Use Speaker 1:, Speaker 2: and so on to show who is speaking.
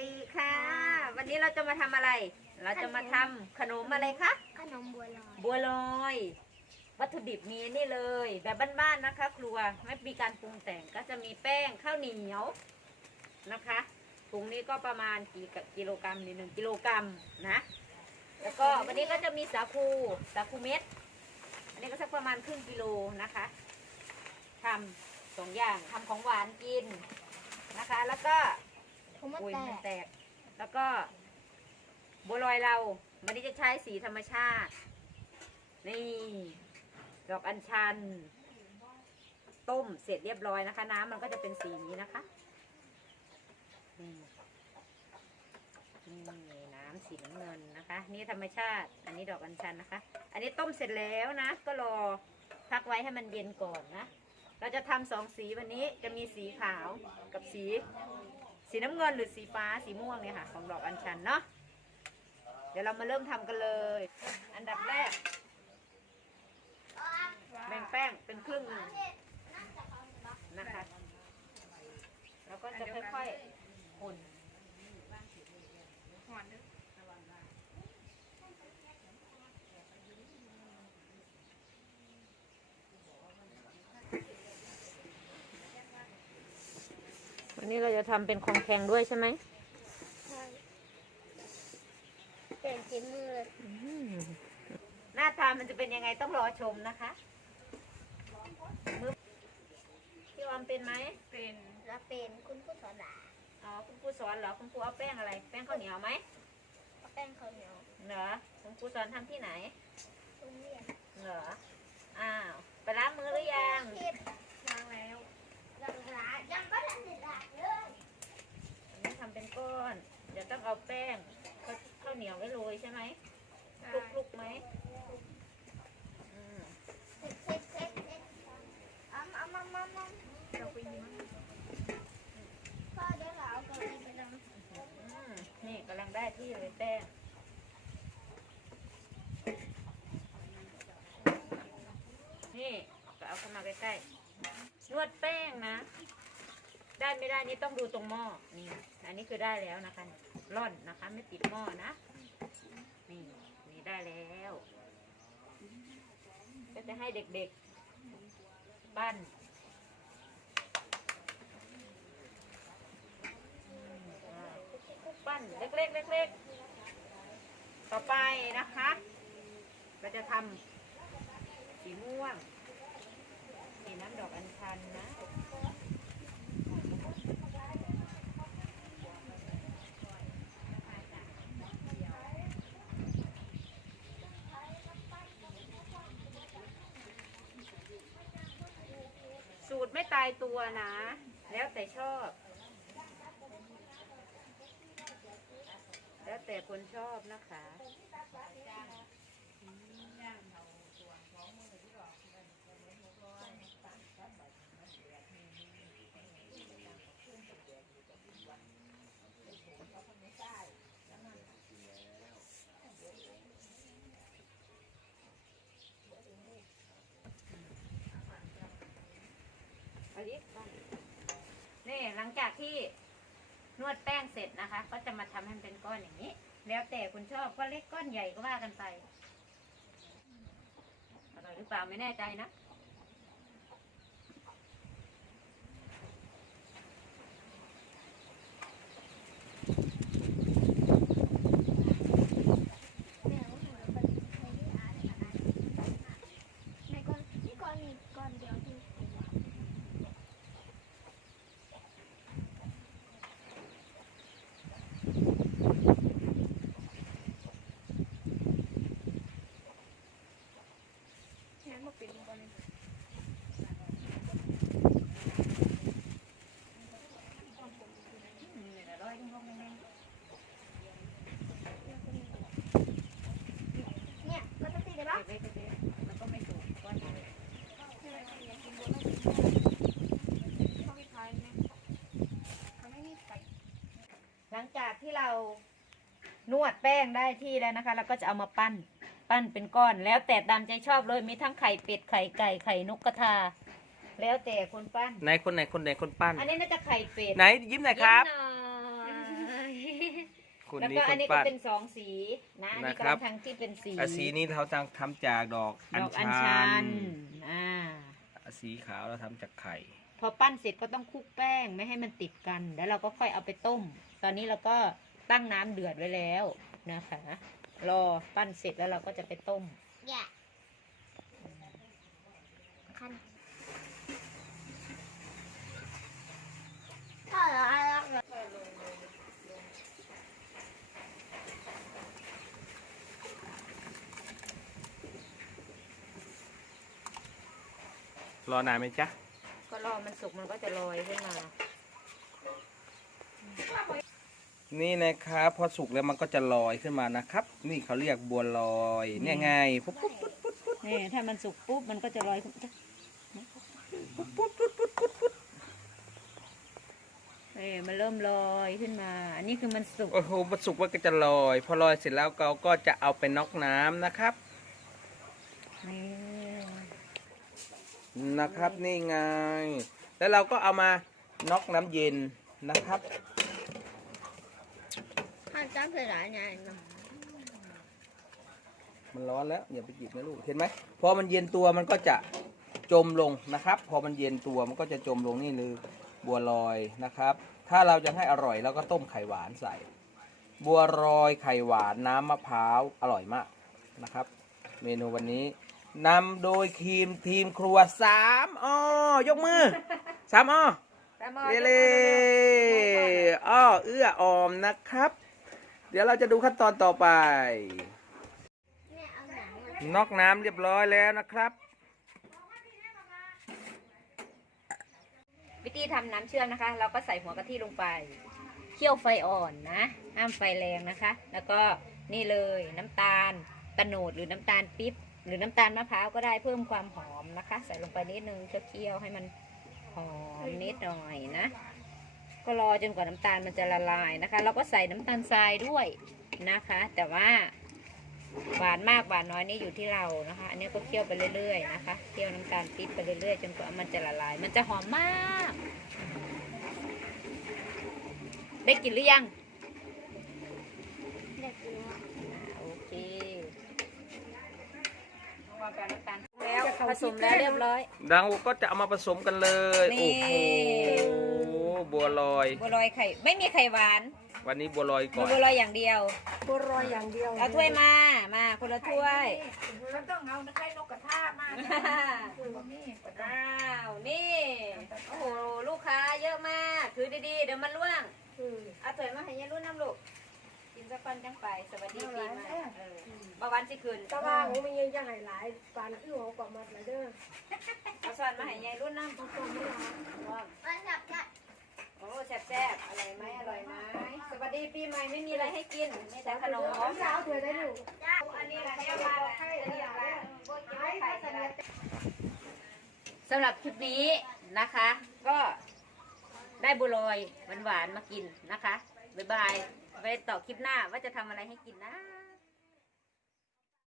Speaker 1: ดีค่ะ วันนี้เราจะมาทำอะไร เราจะมาทำขนมอะไรคะ
Speaker 2: ขนมบัวลอย
Speaker 1: บัวลอย วัตถุดิบมีนี่เลย แบบบ้านๆนะคะ ครัวไม่มีการปรุงแต่งก็จะมีแป้งข้าวเหนียวนะคะถุงนี้ก็ประมาณกี่กะกิโลกรัมนี่หนึ่งกิโลกรัมนะ แล้วก็วันนี้ก็จะมีสาคูสาคูเม็ด อันนี้ก็สักประมาณครึ่งกิโลนะคะทำสองอย่างทำของหวานกินนะคะ แล้วก็
Speaker 2: ผมมา
Speaker 1: อุ้ย
Speaker 2: แต
Speaker 1: มัน
Speaker 2: ก
Speaker 1: แตก แล้วก็บัวลอยเรา วันนี้จะใช้สีธรรมชาติ นี่ ดอกอัญชัน ต้มเสร็จเรียบร้อยนะคะ น้ำมันก็จะเป็นสีนี้นะคะนี่นี่น้ำสีน้ำเงินนะคะ นี่ธรรมชาติ อันนี้ดอกอัญชันนะคะ อันนี้ต้มเสร็จแล้วนะ ก็รอพักไว้ให้มันเย็นก่อนนะ เราจะทำสองสีวันนี้จะมีสีขาวกับสี สีน้ำเงินหรือสีฟ้าสีม่วงเนี่ยค่ะ ของดอกอัญชันเนาะเดี๋ยวเรามาเริ่มทำกันเลย อันดับแรก แบ่งแป้งเป็นครึ่งหนึ่งนะคะ แล้วก็จะค่อยๆอุ่น นนี้เราจะทำเป็นของแข็งด้วยใช่ไหม
Speaker 2: ใช่เปลี่ยนสีมือเลย
Speaker 1: หน้าตามันจะเป็นยังไงต้องรอชมนะคะมือพี่วอมเป็นไหม
Speaker 3: เป็น
Speaker 2: แล้วเป็นคุณผู้สอนดา
Speaker 1: อ๋อคุณครูสอนเหรอคุณครูเอาแป้งอะไร แป้งข้าวเหนียวไหม
Speaker 2: เอาแป้งข้าวเหนียว
Speaker 1: เหรอคุณครูสอนทำที่ไหน
Speaker 2: ตุ้มเรียน
Speaker 1: เหรออ้าว ไปล้างมือหรือยัง
Speaker 2: คิด
Speaker 3: ล้างแล้ว
Speaker 2: ยังร้านยังก็ทันได้ร้านเลย
Speaker 1: อันนี้ทำเป็นก้อน เดี๋ยวต้องเอาแป้งข้าวข้าวเหนียวไว้โรยใช่ไหมคลุกคลุกๆไหมอืม
Speaker 2: เซ็ตเซ็ตเซ็ตเซ็ตเอาเอามามามา
Speaker 3: เราไปยิ้ม
Speaker 2: พ่อเดี๋ยวเราเอาเกาหลีไปลง
Speaker 1: อืมนี่กำลังได้ที่เลยแป้ง นี่ก็เอาเข้ามาใกล้ๆ นวดแป้งนะ ได้ไม่ได้นี่ต้องดูตรงหม้อนี่ อันนี้คือได้แล้วนะคะร่อนนะคะ ไม่ติดหม้อนะ นี่นี่ได้แล้ว ก็จะให้เด็กๆปั้นปั้นเล็กๆเล็กๆต่อไปนะคะ เราจะทำสีม่วง ดอกอัญชันนะสูตรไม่ตายตัวนะ แล้วแต่ชอบ แล้วแต่คนชอบนะคะ เอาดินี่หลังจากที่นวดแป้งเสร็จนะคะ ก็จะมาทำให้มันเป็นก้อนอย่างนี้ แล้วแต่คุณชอบก้อนเล็กก้อนใหญ่ก็ว่ากันไปอร่อยหรือเปล่าไม่แน่ใจนะ
Speaker 2: แม่เอาหนูไปในที่อาร์ตอะไรในก้อนที่ก้อนมีก้อนเดียวที่
Speaker 3: แค่มาเป็นก่อนเลย
Speaker 1: อืมอร่อยจริงๆแน่
Speaker 2: เนี่ยก็ จะตีได้
Speaker 1: ๆ
Speaker 2: ปะ
Speaker 1: เก็บไว้เก็บไว้แล้วก็ไม่ถูกก้อนใหญ่
Speaker 3: เขาไม่ทายไหมเขาไม่มีไก่
Speaker 1: หลังจากที่เรานวดแป้งได้ที่แล้วนะคะ เราก็จะเอามาปั้น ปั้นเป็นก้อน แล้วแต่ตามใจชอบเลย มีทั้งไข่เป็ด ไข่ไก่ ไข่นกกระทา แล้วแต่คนปั้น
Speaker 4: ไหนคนไหนคนไหนคนปั้น
Speaker 1: อันนี้น่าจะไข่เป็ด
Speaker 4: ไหนยิ้มหน่อยครับ
Speaker 1: ยิ้มหน่อย
Speaker 4: คน
Speaker 1: แล้ว
Speaker 4: นี้
Speaker 1: ก็
Speaker 4: ค
Speaker 1: อัน
Speaker 4: น
Speaker 1: นี้ก็
Speaker 4: ปั้น
Speaker 1: เป็นสองสีนะอันนี้
Speaker 4: นะ
Speaker 1: ก็
Speaker 4: ครับ
Speaker 1: ทางที่เป็นสี
Speaker 4: อะสีนี้เราทำทำจากดอกอั
Speaker 1: ด
Speaker 4: ญ
Speaker 1: อกอัญ
Speaker 4: ชั
Speaker 1: ชัน
Speaker 4: น
Speaker 1: อ่า
Speaker 4: สีขาวเราทำจากไข่
Speaker 1: พอปั้นเสร็จก็ต้องคลุกแป้งไม่ให้มันติดกัน แล้วเราก็ค่อยเอาไปต้ม ตอนนี้เราก็ตั้งน้ำเดือดไว้แล้วนะคะ รอปั้นเสร็จแล้วเราก็จะไปต้ม
Speaker 2: อย่าคันถ้าเราเอาละ
Speaker 4: รอนานไหมจ๊ะ
Speaker 1: ก็รอมันสุกมันก็จะลอยขึ้นมา
Speaker 4: นี่นะครับพอสุกแล้วมันก็จะลอยขึ้นมานะครับ นี่เขาเรียกบัวลอยเนี่ยไงปุ๊บปุ๊บปุ๊บ
Speaker 1: นี่ถ้ามันสุกปุ๊บมันก็จะลอยขึ้นเอ้มันเริ่มลอยขึ้นมา อันนี้คือมันสุก
Speaker 4: โอ้โหมันสุกมันก็จะลอย พอลอยเสร็จแล้วเราก็จะเอาไปน็อกน้ำนะครับ
Speaker 1: นะ
Speaker 4: ครับนี่ไง แล้วเราก็เอามาน็อกน้ำเย็นนะครับ
Speaker 2: ห้ามจ้ำเผื่อหลายไงเนาะ
Speaker 4: มันร้อนแล้วอย่าไปหยิบนะลูกเห็นไหมพอมันเย็นตัวมันก็จะจมลงนะครับ พอมันเย็นตัวมันก็จะจมลงนี่คือบัวลอยนะครับ ถ้าเราจะให้อร่อยเราก็ต้มไข่หวานใส่ บัวลอยไข่หวานน้ำมะพร้าวอร่อยมากนะครับ เมนูวันนี้ นำโดยทีมทีมครัวสามอ้อยกมือสามอ้อเรเล่อ้อเอื้อออมนะครับ เดี๋ยวเราจะดูขั้นตอนต่อไป
Speaker 2: แม่เอาหนังมา
Speaker 4: น็อกน้ำเรียบร้อยแล้วนะครับ
Speaker 1: วิธีทำน้ำเชื่อมนะคะ เราก็ใส่หัวกะทิลงไปเคี่ยวไฟอ่อนนะห้ามไฟแรงนะคะ แล้วก็นี่เลยน้ำตาลตะโนดหรือน้ำตาลปิ๊บ หรือน้ำตาลมะพร้าวก็ได้เพิ่มความหอมนะคะ ใส่ลงไปนิดนึงเคี่ยวให้มันหอมนิดหน่อยนะ ก็รอจนกว่าน้ำตาลมันจะละลายนะคะ เราก็ใส่น้ำตาลทรายด้วยนะคะ แต่ว่าหวานมากหวานน้อยนี่อยู่ที่เรานะคะ อันนี้ก็เคี่ยวไปเรื่อยๆนะคะเคี่ยวน้ำตาลปิ๊บไปเรื่อยๆจนกว่ามันจะละลาย มันจะหอมมาก ได้กินหรือยัง
Speaker 2: เด็กเนาะ
Speaker 1: โอเควาง กับน้ำตาลแล้วผสมแล้วเรียบร้อย
Speaker 4: ดังก็จะเอามาผสมกันเลย
Speaker 1: นี่
Speaker 4: โอ้โหบัวลอย
Speaker 1: บัวลอยไข่ไม่มีไข่หวาน
Speaker 4: วันนี้บัวลอย
Speaker 1: มี
Speaker 4: ก่อน
Speaker 1: บัวลอยอย่างเดียว
Speaker 3: บัวรอยอย่างเดียว
Speaker 1: เอาถ้วยมา มาคนละถ้วย
Speaker 3: เราต้องเอาไข่นกกระทามาคือว่ามี
Speaker 1: อ้าว นี่ โอ้โห ลูกค้าเยอะมาก ถือดีๆ เดี๋ยวมันล่วง
Speaker 3: คือ
Speaker 1: เอาถ้วยมาให้ยายรุ่นน้ำลูก กินสักปันจังไป สวัสดีปีใหม่ เออประวันสิคืน
Speaker 3: ตะว่าผมมียังไงหลายปานคือหัวกว่ามัดเลยเด้อ
Speaker 1: เอาสอนมาให้ยายรุ่นน้ำ
Speaker 3: ต้องต้มไม่ลา
Speaker 1: ว่าง
Speaker 2: มันจับจับ
Speaker 1: โอ้แซ่บๆอร่อยไหมอร่อยไหมสวัสดีปีใหม่ไม่มีอะไรให้กินมีแต่ขนม
Speaker 3: สาวเธอได้หนู
Speaker 1: อันนี้แหละเนี่ยมาอันนี้แหละโบเก็บไว้ใส่กันเลยสำหรับคลิปนี้นะคะ ก็ได้บุโรยหวานๆมากินนะคะ บ๊ายบาย ไปต่อคลิปหน้าว่าจะทำอะไรให้กินนะ